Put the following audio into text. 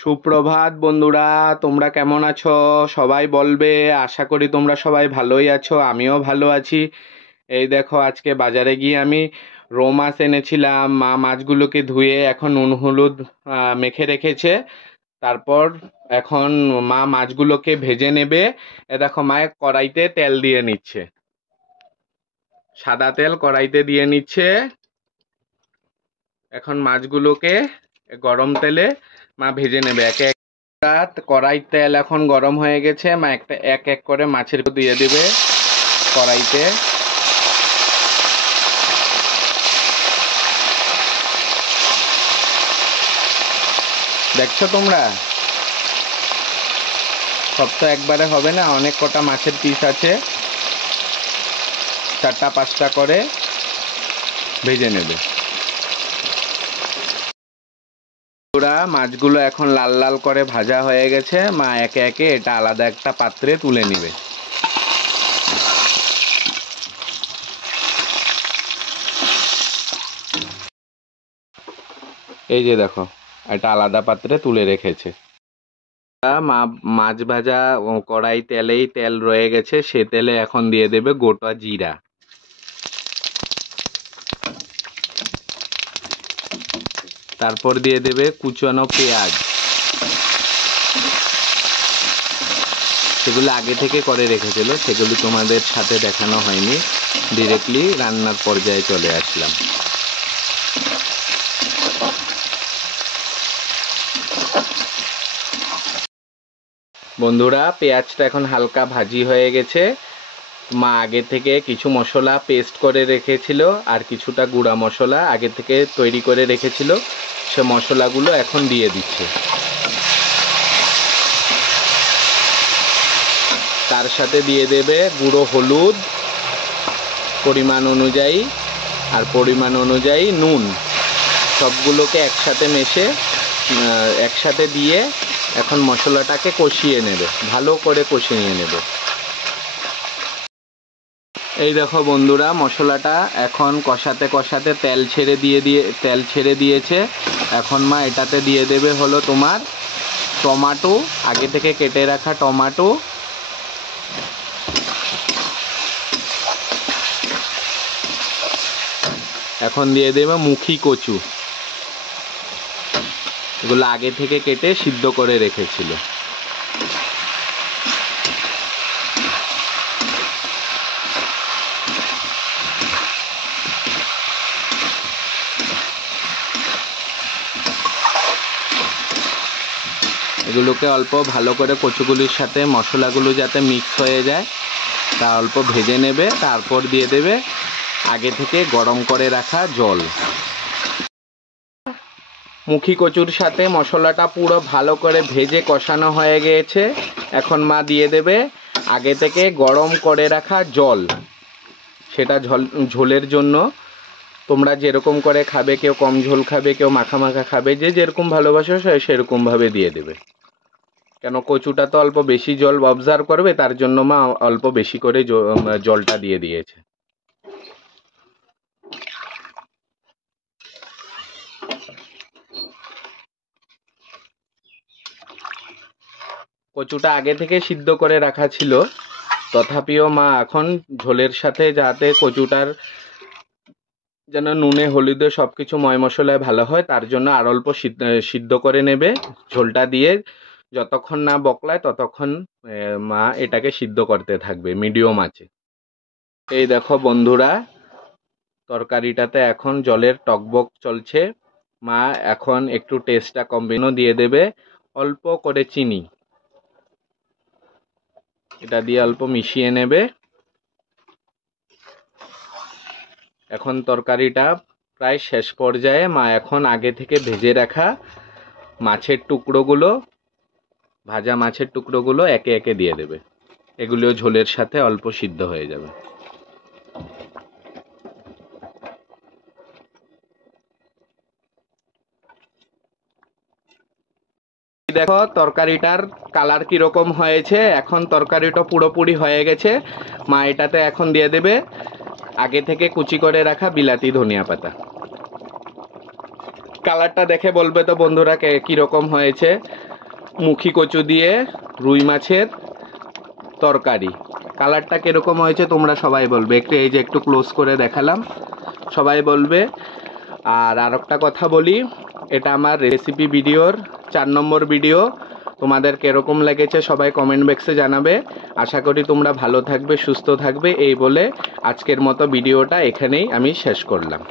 সুপ্রভাত বন্ধুরা, তোমরা কেমন আছো? সবাই বলবে। আশা করি তোমরা সবাই ভালোই আছো, আমিও ভালো আছি। এই দেখো, আজকে বাজারে গিয়ে আমি রৌ মাছ এনেছিলাম। মা মাছগুলোকে ধুয়ে এখন নুন হলুদ মেখে রেখেছে। তারপর এখন মা মাছগুলোকে ভেজে নেবে। এ দেখো, মা কড়াইতে তেল দিয়ে নিচ্ছে, সাদা তেল কড়াইতে দিয়ে নিচ্ছে। এখন মাছগুলোকে গরম তেলে মা ভেজে নেবে একে এক। কড়াই তেল এখন গরম হয়ে গেছে, মা এক এক করে মাছের দিয়ে দেবে কড়াইতে। দেখছো তোমরা, সব তো একবারে হবে না, অনেক কটা মাছের পিস আছে, 4টা 5টা করে ভেজে নেবে। মাছগুলো এখন লাল লাল করে ভাজা হয়ে গেছে, মা একে একে এটা আলাদা একটা পাত্রে তুলে নিবে। এই যে দেখো, এটা আলাদা পাত্রে তুলে রেখেছে। মাছ ভাজা কড়াই তেলেই তেল রয়ে গেছে, সে তেলে এখন দিয়ে দেবে গোটা জিরা, তারপর দিয়ে দেবে কুচানো পেঁয়াজ। সেগুলো আগে থেকে করে রেখেছিল, সেগুলি তোমাদের সাথে দেখানো হয়নি, ডিরেক্টলি রান্নার পর্যায়ে চলে আসলাম। বন্ধুরা, পেঁয়াজটা এখন হালকা ভাজি হয়ে গেছে। মা আগে থেকে কিছু মশলা পেস্ট করে রেখেছিল, আর কিছুটা গুঁড়া মশলা আগে থেকে তৈরি করে রেখেছিল, সে মশলাগুলো এখন দিয়ে দিচ্ছে। তার সাথে দিয়ে দেবে গুঁড়ো হলুদ পরিমাণ অনুযায়ী, আর পরিমাণ অনুযায়ী নুন। সবগুলোকে একসাথে মেশে একসাথে দিয়ে এখন মশলাটাকে কষিয়ে নেবে, ভালো করে কষিয়ে নেবে। এই দেখো বন্ধুরা, মশলাটা এখন কষাতে কষাতে তেল ছেড়ে দিয়েছে। এখন মা এটাতে দিয়ে দেবে হলো তোমার টমেটো, আগে থেকে কেটে রাখা টমেটো। এখন দিয়ে দেবে মুখী কচু, এগুলো আগে থেকে কেটে সিদ্ধ করে রেখেছিল। এগুলোকে অল্প ভালো করে কচুগুলির সাথে মশলাগুলো যাতে মিক্স হয়ে যায় তা অল্প ভেজে নেবে। তারপর দিয়ে দেবে আগে থেকে গরম করে রাখা জল। মুখী কচুর সাথে মশলাটা পুরো ভালো করে ভেজে কষানো হয়ে গিয়েছে। এখন মা দিয়ে দেবে আগে থেকে গরম করে রাখা জল, সেটা ঝোলের জন্য। তোমরা যেরকম করে খাবে, কেউ কম ঝোল খাবে, কেউ মাখা মাখা খাবে, যে যেরকম ভালোবাসো সেরকমভাবে দিয়ে দেবে। কেন কচুটা তো অল্প বেশি জল অবজার্ভ করবে, তার জন্য মা অল্প বেশি করে জলটা দিয়ে দিয়েছে। কচুটা আগে থেকে সিদ্ধ করে রাখা ছিল, তথাপিও মা এখন ঝোলের সাথে যাতে কচুটার যেন নুনে হলুদে সব কিছু ময় মশলায় ভালো হয়, তার জন্য আর অল্প সিদ্ধ করে নেবে ঝোলটা দিয়ে। যতক্ষণ না বকলায় ততক্ষণ মা এটাকে সিদ্ধ করতে থাকবে মিডিয়াম আঁচে। এই দেখো বন্ধুরা, তরকারিটাতে এখন জলের টকবক চলছে। মা এখন একটু টেস্টটা কমবেনো দিয়ে দেবে অল্প করে চিনি, এটা দিয়ে অল্প মিশিয়ে নেবে। এখন তরকারিটা প্রায় শেষ পর্যায়ে। মা এখন আগে থেকে ভেজে রাখা মাছের টুকরোগুলো, ভাজা মাছের টুকরোগুলো একে একে দিয়ে দেবে। এগুলিও ঝোলের সাথে অল্প সিদ্ধ হয়ে যাবে। দেখো তরকারিটার কালার কিরকম হয়েছে, এখন তরকারিটা পুরোপুরি হয়ে গেছে। মা এটাতে এখন দিয়ে দেবে আগে থেকে কুচি করে রাখা বিলাতি ধনিয়া পাতা। কালারটা দেখে বলবে তো বন্ধুরা কিরকম হয়েছে। মুখী কচু দিয়ে রুই মাছের তরকারি। কালারটা কিরকম হয়েছে তোমরা সবাই বলবে। এই যে একটু ক্লোজ করে দেখালাম, সবাই বলবে। আর আরেকটা কথা বলি, এটা আমার রেসিপি ভিডিওর 4 নম্বর ভিডিও। তোমাদের কিরকম লেগেছে সবাই কমেন্ট বক্সে জানাবে। আশা করি তোমরা ভালো থাকবে, সুস্থ থাকবে। এই বলে আজকের মতো ভিডিওটা এখানেই আমি শেষ করলাম।